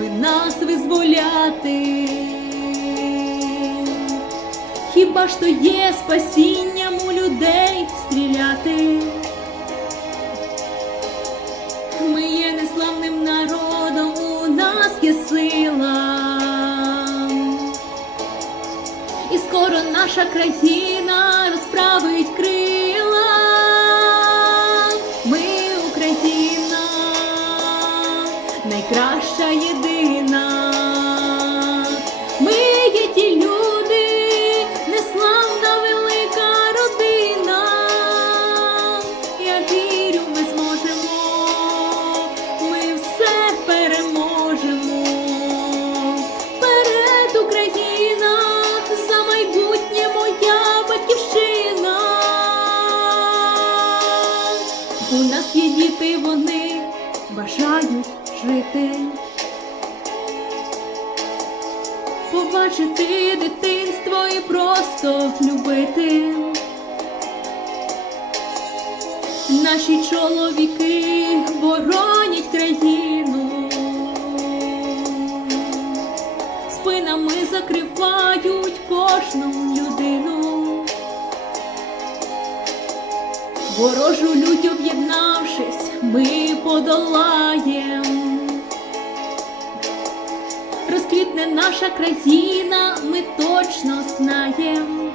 ми нас визволяти. Хіба ж то є спасінням у людей стріляти? Ми є неславним народом, у нас є сила. І скоро наша країна розправить крила. Діти, вони бажають жити. Побачити дитинство і просто любити. Наші чоловіки боронять країну, спинами закривають кожну людину. Ворожу лють об'єднавшись, ми подолаєм. Розквітне наша країна, ми точно знаєм.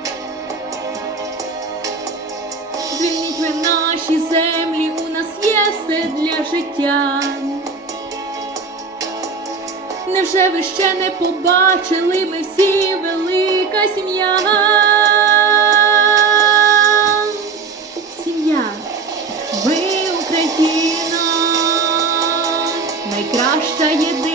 Звільніть ви наші землі, у нас є все для життя. Невже ви ще не побачили, ми всі велика сім'я? Найкраща єдина.